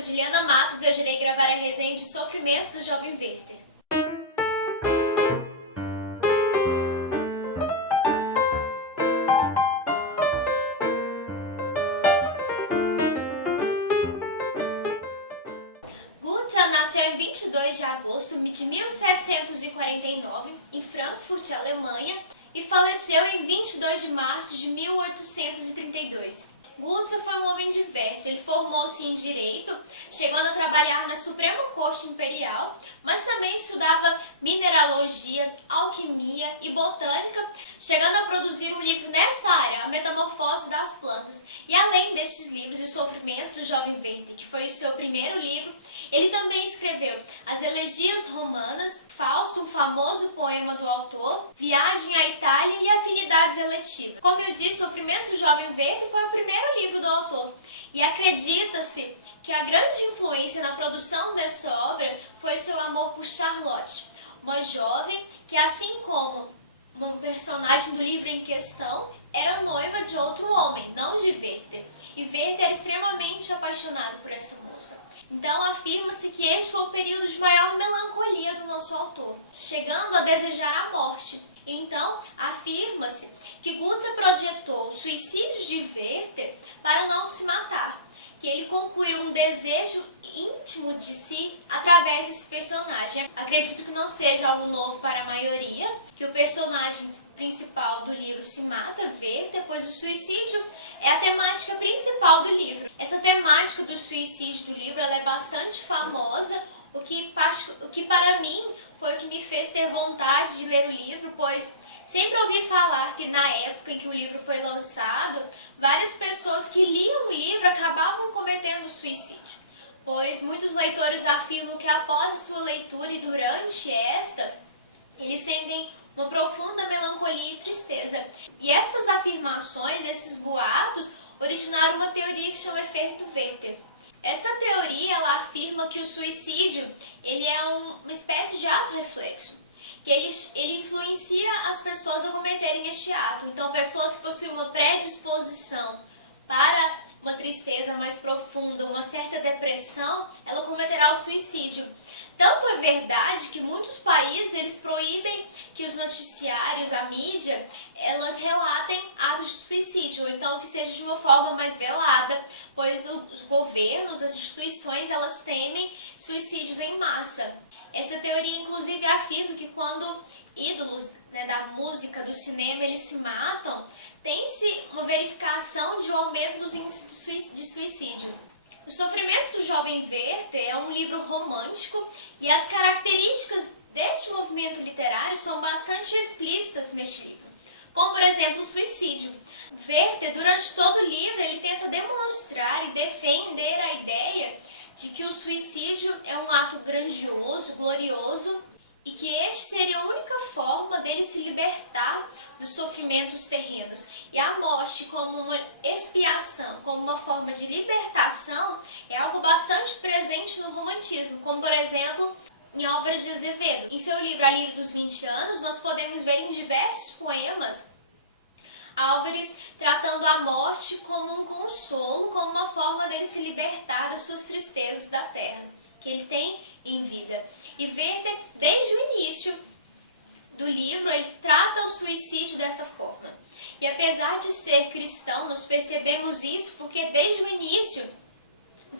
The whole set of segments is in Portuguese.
sou Juliana Matos e hoje irei gravar a resenha de Sofrimentos do Jovem Werther. Goethe nasceu em 22 de agosto de 1749 em Frankfurt, Alemanha, e faleceu em 22 de março de 1832. Goethe foi um homem diverso. Ele formou-se em Direito, chegando a trabalhar na Suprema Corte Imperial, mas também estudava mineralogia, alquimia e botânica, chegando a produzir um livro nesta área, A Metamorfose das Plantas. E além destes livros, Os Sofrimentos do Jovem Werther, que foi o seu primeiro livro, ele também escreveu As Elegias Romanas, Fausto, um famoso poema do autor, Viagem à Itália e Afinidades Eletivas. Como eu disse, Sofrimentos do Jovem Werther foi o primeiro livro do autor, e acredita-se que a grande influência na produção dessa obra foi seu amor por Charlotte, uma jovem que, assim como uma personagem do livro em questão, era noiva de outro homem, não de Werther, e Werther era extremamente apaixonado por essa moça. Então afirma-se que este foi o período de maior melancolia do nosso autor, chegando a desejar a morte. Então afirma-se que Goethe projetou o suicídio de Werther para não se matar, que ele concluiu um desejo íntimo de si através desse personagem. Acredito que não seja algo novo para a maioria, que o personagem principal do livro se mata, Werther, pois o suicídio é a temática principal do livro. Essa temática do suicídio do livro ela é bastante famosa, o que para mim foi o que me fez ter vontade de ler o livro, pois sempre ouvi falar que na época em que o livro foi lançado, várias pessoas que liam o livro acabavam cometendo suicídio, pois muitos leitores afirmam que após a sua leitura e durante esta, eles sentem uma profunda melancolia e tristeza. E estas afirmações, esses boatos, originaram uma teoria que chama efeito Werther. Esta teoria ela afirma que o suicídio ele é uma espécie de ato reflexo, que ele influencia as pessoas a cometerem este ato. Então, pessoas que possuem uma predisposição para uma tristeza mais profunda, uma certa depressão, ela cometerá o suicídio. Tanto é verdade que muitos países eles proíbem que os noticiários, a mídia, elas relatem atos de suicídio, ou então que seja de uma forma mais velada, pois os governos, as instituições, elas temem suicídios em massa. Essa teoria, inclusive, afirma que quando ídolos da música, do cinema, eles se matam, tem-se uma verificação de um aumento dos índices de suicídio. Os Sofrimentos do Jovem Werther é um livro romântico e as características deste movimento literário são bastante explícitas neste livro, como, por exemplo, o suicídio. Werther, durante todo o livro, ele tenta demonstrar e defender a ideia de que o suicídio é um ato grandioso, glorioso, e que este seria a única forma dele se libertar dos sofrimentos terrenos. E a morte como uma expiação, como uma forma de libertação, é algo bastante presente no romantismo, como por exemplo em Álvares de Azevedo. Em seu livro A Lírio dos 20 Anos, nós podemos ver em diversos poemas Álvares tratando a morte como um consolo, como uma forma dele se libertar das suas tristezas da terra, que ele tem em vida. E Werther, desde o início do livro, ele trata o suicídio dessa forma. E apesar de ser cristão, nós percebemos isso porque desde o início,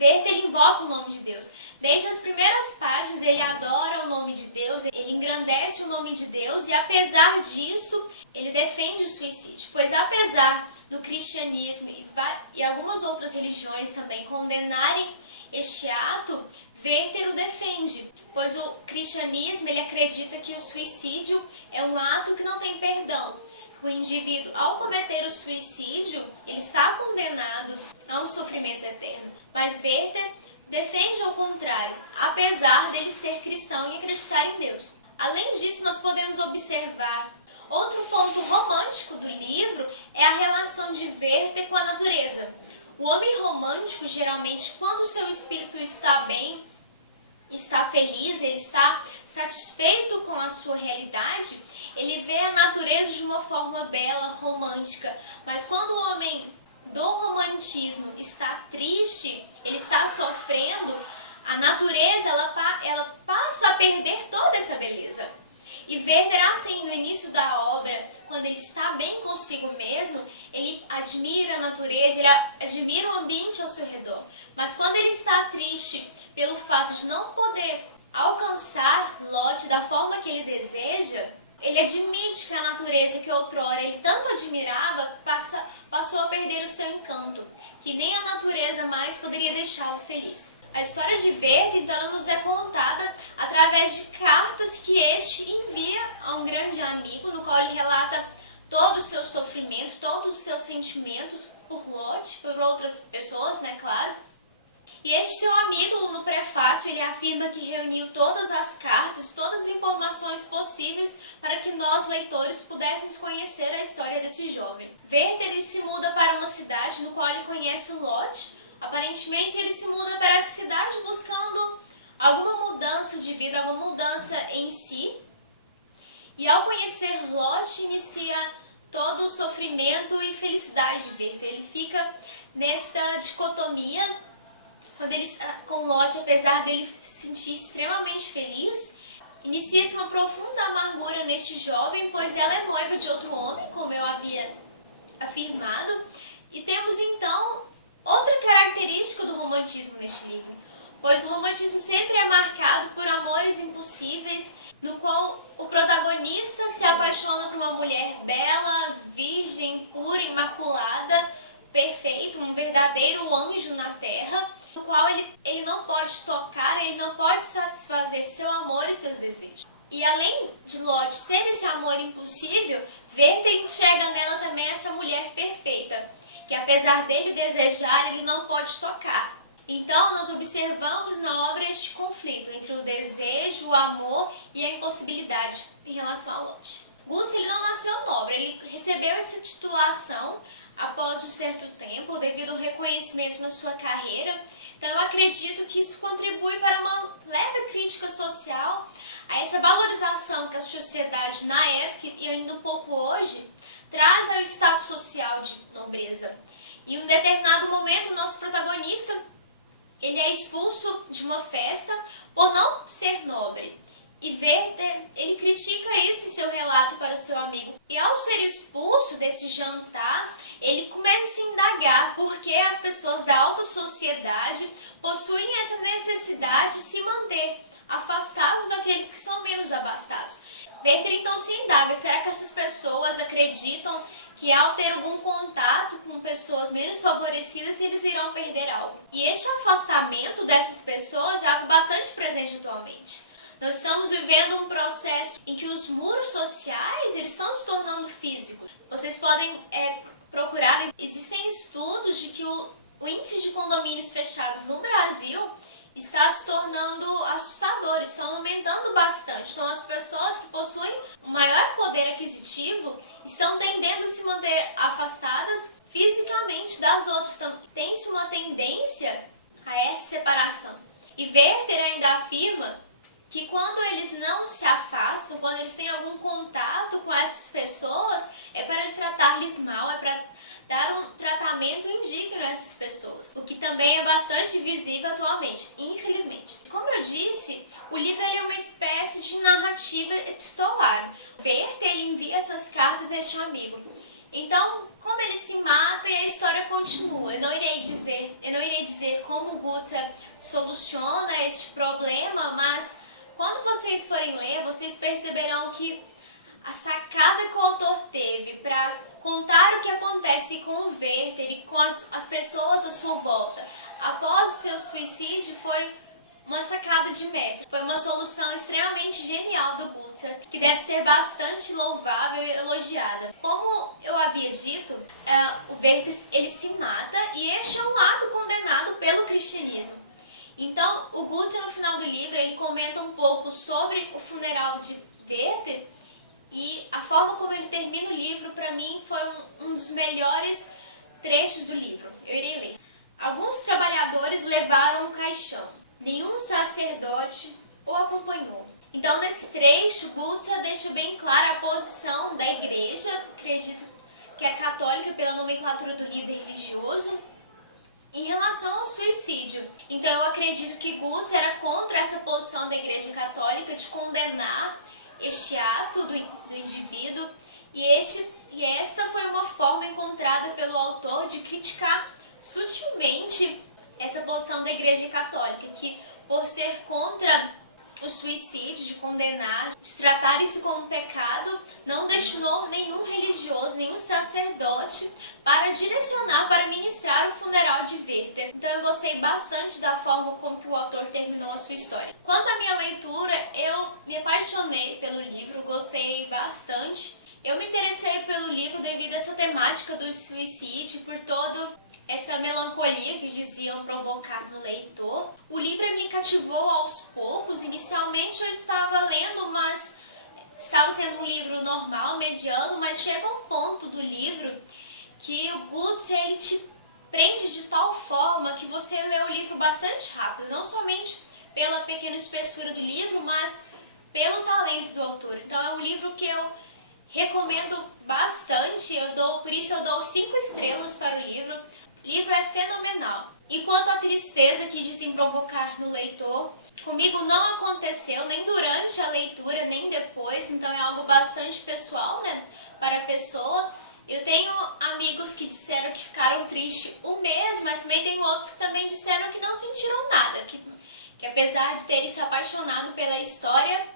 Werther invoca o nome de Deus. Desde as primeiras páginas, ele adora o nome de Deus, ele engrandece o nome de Deus e, apesar disso, ele defende o suicídio. Pois, apesar do cristianismo e algumas outras religiões também condenarem este ato, Werther o defende, pois o cristianismo ele acredita que o suicídio é um ato que não tem perdão. O indivíduo, ao cometer o suicídio, ele está condenado a um sofrimento eterno. Mas Werther defende ao contrário, apesar dele ser cristão e acreditar em Deus. Além disso, nós podemos observar outro ponto romântico do livro é a relação de Werther com a natureza. O homem romântico, geralmente, quando o seu espírito está bem, está feliz, ele está satisfeito com a sua realidade, ele vê a natureza de uma forma bela, romântica. Mas quando o homem do romantismo está triste, ele está sofrendo, natureza ela passa a perder toda essa beleza. E Werther, assim, no início da obra, quando ele está bem consigo mesmo, ele admira a natureza, ele admira o ambiente ao seu redor. Mas quando ele está triste pelo fato de não poder alcançar Lot da forma que ele deseja, ele admite que a natureza que outrora ele tanto admirava passou a perder o seu encanto, que nem a natureza mais poderia deixá-lo feliz. A história de Werther, então, ela nos é contada através de cartas que este envia a um grande amigo, no qual ele relata todo o seu sofrimento, todos os seus sentimentos por Lot, por outras pessoas, né, claro. E este seu amigo, no prefácio, ele afirma que reuniu todas as cartas, todas as informações possíveis para que nós, leitores, pudéssemos conhecer a história desse jovem. Werther ele se muda para uma cidade no qual ele conhece Lot. Aparentemente, ele se muda para essa cidade buscando alguma mudança de vida, alguma mudança em si. E ao conhecer Lot, inicia todo o sofrimento e felicidade de Werther. Ele fica nesta dicotomia, com Lot, apesar dele se sentir extremamente feliz, inicia-se uma profunda amargura neste jovem, pois ela é noiva de outro homem, como eu havia afirmado. E temos então outra característica do romantismo neste livro, pois o romantismo sempre é marcado por amores impossíveis, no qual o protagonista se apaixona por uma mulher bela, virgem, pura, imaculada, perfeita, um verdadeiro anjo na terra, no qual ele não pode tocar, ele não pode satisfazer seu amor e seus desejos. E além de Lot ser esse amor impossível, Werther enxerga nela também essa mulher perfeita, que apesar dele desejar, ele não pode tocar. Então, nós observamos na obra este conflito entre o desejo, o amor e a impossibilidade em relação a Lot. Guts, ele não nasceu nobre, ele recebeu essa titulação após um certo tempo, devido ao reconhecimento na sua carreira. Então, eu acredito que isso contribui para uma leve crítica social a essa valorização que a sociedade, na época e ainda um pouco hoje, traz ao status social de nobreza. E em um determinado momento, o nosso protagonista ele é expulso de uma festa por não ser nobre. E Werther, ele critica isso em seu relato para o seu amigo. E ao ser expulso desse jantar, ele começa a se indagar por que as pessoas da alta sociedade possuem essa necessidade de se manter afastados daqueles que são menos abastados. Werther então se indaga, será que essas pessoas acreditam que ao ter algum contato com pessoas menos favorecidas, eles irão perder algo? E este afastamento dessas pessoas é algo bastante presente atualmente. Nós estamos vivendo um processo em que os muros sociais eles estão se tornando físicos. Vocês podem procurar, existem estudos de que o índice de condomínios fechados no Brasil está se tornando assustador, estão aumentando bastante. Então, as pessoas que possuem um maior poder aquisitivo estão tendendo a se manter afastadas fisicamente das outras. Então, tem-se uma tendência a essa separação. E Werther ainda afirma que quando eles não se afastam, quando eles têm algum contato com essas pessoas, é para tratar-lhes mal, é para dar um tratamento indigno a essas pessoas, o que também é bastante visível atualmente, infelizmente. Como eu disse, o livro é uma espécie de narrativa epistolar. Werther ele envia essas cartas a este amigo. Então, como ele se mata e a história continua. Eu não irei dizer como Goethe soluciona este problema, mas quando vocês forem ler, vocês perceberão que a sacada que o autor teve para contar o que acontece com o Werther e com as pessoas à sua volta após o seu suicídio foi uma sacada de mestre. Foi uma solução extremamente genial do Goethe, que deve ser bastante louvável e elogiada. Como eu havia dito, o Werther ele se mata e este é um ato condenado pelo cristianismo. Então, o Goethe, no final do livro, ele comenta um pouco sobre o funeral de Werther. E a forma como ele termina o livro, para mim, foi um dos melhores trechos do livro. Eu irei ler. Alguns trabalhadores levaram um caixão. Nenhum sacerdote o acompanhou. Então, nesse trecho, Goethe deixa bem clara a posição da igreja, acredito que é católica pela nomenclatura do líder religioso, em relação ao suicídio. Então, eu acredito acredito que Guts era contra essa posição da Igreja Católica de condenar este ato do indivíduo, e esta foi uma forma encontrada pelo autor de criticar sutilmente essa posição da Igreja Católica, que por ser contra o suicídio, de condenar, de tratar isso como pecado, não destinou nenhum religioso, nenhum sacerdote para direcionar, para ministrar o funeral de Werther. Então eu gostei bastante da forma como que o autor terminou a sua história. Quanto à minha leitura, eu me apaixonei pelo livro, gostei bastante. Eu me interessei pelo livro devido a essa temática do suicídio, por toda essa melancolia que diziam provocar no leitor. O livro me cativou aos poucos. Inicialmente eu estava lendo, mas estava sendo um livro normal, mediano, mas chega um ponto do livro que o Guts, ele te prende de tal forma que você lê o livro bastante rápido, não somente pela pequena espessura do livro, mas pelo talento do autor. Então é um livro que eu recomendo bastante, por isso eu dou 5 estrelas para o livro. O livro é fenomenal. E quanto à tristeza que dizem provocar no leitor, comigo não aconteceu nem durante a leitura, nem depois, então é algo bastante pessoal, né, para a pessoa. Eu tenho amigos que disseram que ficaram tristes um mês, mas também tem outros que também disseram que não sentiram nada, que apesar de terem se apaixonado pela história,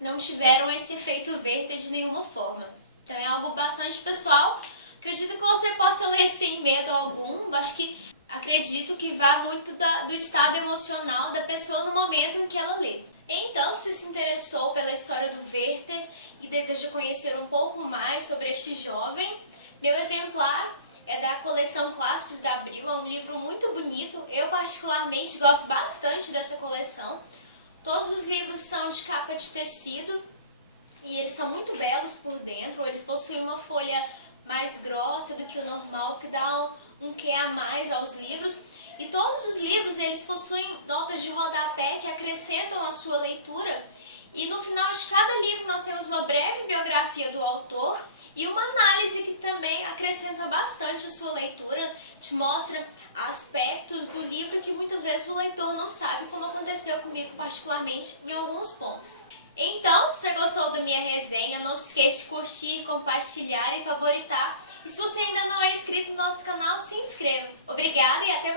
não tiveram esse efeito Werther de nenhuma forma. Então é algo bastante pessoal. Acredito que você possa ler sem medo algum. Acredito que vá muito do estado emocional da pessoa no momento em que ela lê. Então, se você se interessou pela história do Werther e deseja conhecer um pouco mais sobre este jovem, meu exemplar é da coleção Clássicos da Abril. É um livro muito bonito. Eu particularmente gosto bastante dessa coleção. Todos os livros são de capa de tecido e eles são muito belos por dentro. Eles possuem uma folha mais grossa do que o normal, que dá um quê a mais aos livros. E todos os livros eles possuem notas de rodapé que acrescentam a sua leitura. E no final de cada livro nós temos uma breve biografia do autor e uma análise que também acrescenta bastante a sua leitura, te mostra aspectos do livro que muitas vezes o leitor não sabe, como aconteceu comigo particularmente em alguns pontos. Então, se você gostou da minha resenha, não se esqueça de curtir, compartilhar e favoritar. E se você ainda não é inscrito no nosso canal, se inscreva. Obrigada e até mais!